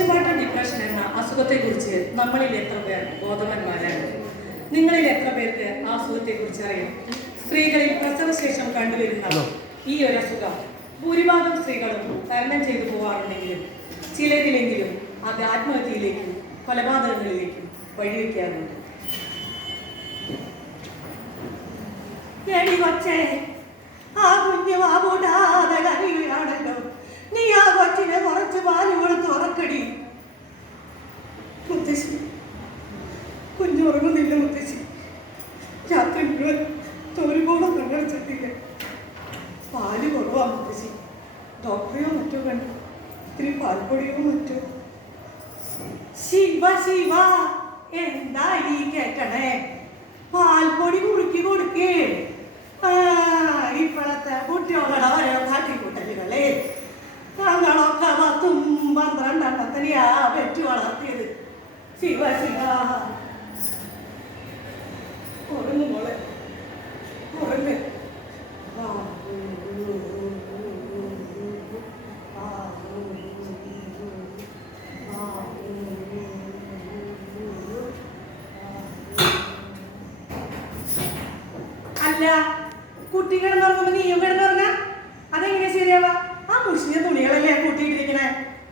Postmortem depression എന്ന അസുഖത്തെക്കുറിച്ച് നമ്മളിൽ എത്ര പേർ ബോധവാന്മാരാണ്? നിങ്ങളിൽ എത്ര പേർക്ക് ആ അസുഖത്തെക്കുറിച്ച് അറിയാം? സ്ത്രീകളിൽ പ്രസവശേഷം കണ്ടുവരുന്ന ഈ ഒരു അസുഖം ഭൂരിഭാഗം സ്ത്രീകളും തരണം ചെയ്തു പോകാറുണ്ടെങ്കിലും ചിലരിലെങ്കിലും അത് ആത്മഹത്യയിലേക്കും കൊലപാതകങ്ങളിലേക്കും വഴിവെക്കാറുണ്ട്. ആ കുഞ്ഞ് വാവൂടാതെ കരയുകയാണല്ലോ. നീ ആ കൊച്ചിനെ കുറച്ച് പാല് കൊടുത്ത് ഉറക്കടി. മുത്തശ്ശി, കുഞ്ഞ് ഉറങ്ങുന്നില്ല മുത്തശ്ശി. രാത്രി മുഴുവൻ തോരുപോളം കണ്ണടച്ചിട്ടില്ല. പാല് കുറവാ മുത്തശ്ശി. ഡോക്ടറെയോ മറ്റോ കണ്ടു. ഇത്തിരി പാൽപ്പൊടിയോ മറ്റോ. ശിവ ശിവ, എന്താ ഈ കേട്ടണേ? പാൽപ്പൊടി കുറുക്കി കൊടുക്കേ. ഇപ്പോഴത്തെ കുട്ടികളുടെ ഓരോ കാട്ടിക്കൂട്ടലുകളെ ഞങ്ങളൊക്കെ 10-12 പെറ്റു വളർത്തിയത്. ശിവ ശിവ, ഉറങ്ങു മോളെ, ഉറങ്ങ്. അല്ല, കുട്ടി കിടന്നുറങ്ങുമ്പോ നീയും കിടന്നുറങ്ങ? അതെങ്ങനെയാ ശരിയാവാ? ആ മുഷിഞ്ഞ തുണികളല്ലേ കൂട്ടിയിട്ടിരിക്കണേ,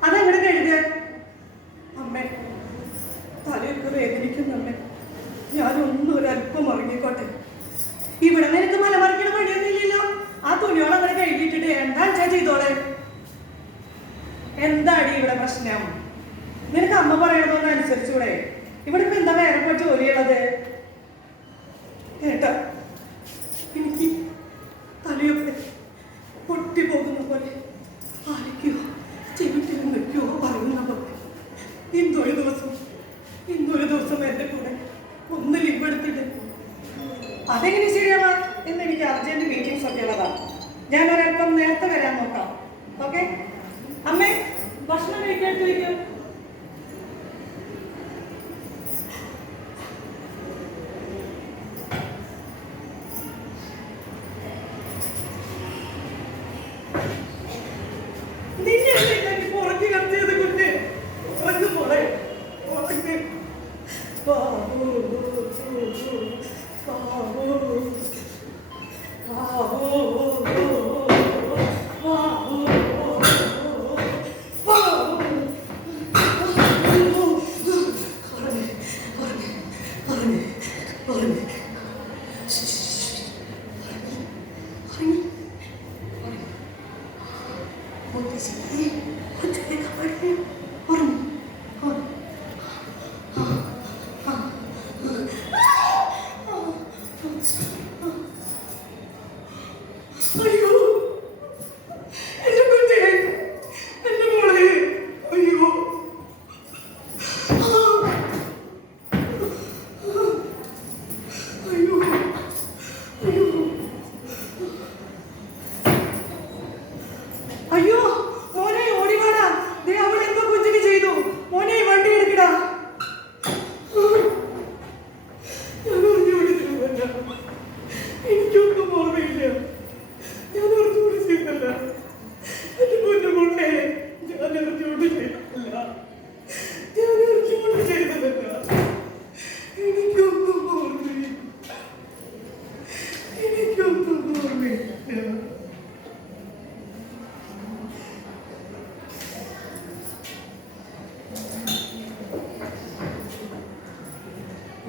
അതെങ്ങനെ കഴുകുക? അമ്മേ, തലയൊക്കെ വേദനിക്കുന്നമ്മേ. ഞാനൊന്നും ഒരല്പം ഉറങ്ങിക്കോട്ടെ. ഇവിടെ നിനക്ക് മലമറിക്കണ പണിയൊന്നും ഇല്ലല്ലോ. ആ തുണിയോളം അങ്ങനെ കഴുകിയിട്ടിട്ട് എന്താ ചെയ്തോളെ. എന്താടി ഇവിടെ പ്രശ്നം? നിനക്ക് അമ്മ പറയണതൊന്നും അനുസരിച്ചൂടെ? ഇവിടെ ഇപ്പൊ എന്താ വേറെ പോയി ജോലിയുള്ളത്? കേട്ടോ, എനിക്ക് തലയൊക്കെ പൊട്ടിപ്പോകുന്ന പോലെ, ആരൊക്കെയോ ചെവിട്ടിലും വെക്കോ പറയുന്ന പോലെ. ഇന്നൊരു ദിവസം എൻ്റെ കൂടെ ഒന്ന് ലീവ് എടുത്തിട്ട് അതെങ്ങനെ ശരിയാവാ? എന്ന് എനിക്ക് അർജന്റ് മീറ്റിംഗ്സ് ഒക്കെ ഉള്ളതാ. ഞാൻ ഒരല്പം നേരത്തെ വരാൻ നോക്കാം. ഓക്കെ അമ്മേ, ഭക്ഷണം കഴിക്കാൻ ചോദിക്കും.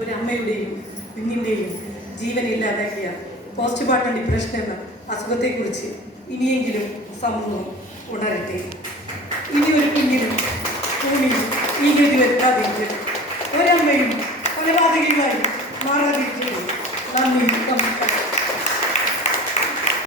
ഒരമ്മയുടെയും കുഞ്ഞിൻ്റെയും ജീവനില്ലാതാക്കിയ പോസ്റ്റ്മോർട്ടം ഡിപ്രഷൻ എന്ന അസുഖത്തെക്കുറിച്ച് ഇനിയെങ്കിലും സമൂഹം ഉണരട്ടെ. ഇനി ഒരു കുഞ്ഞിനും ഭൂമിയിൽ ഈ ഗതി വരുത്താതിരിക്കട്ടെ. ഒരമ്മയും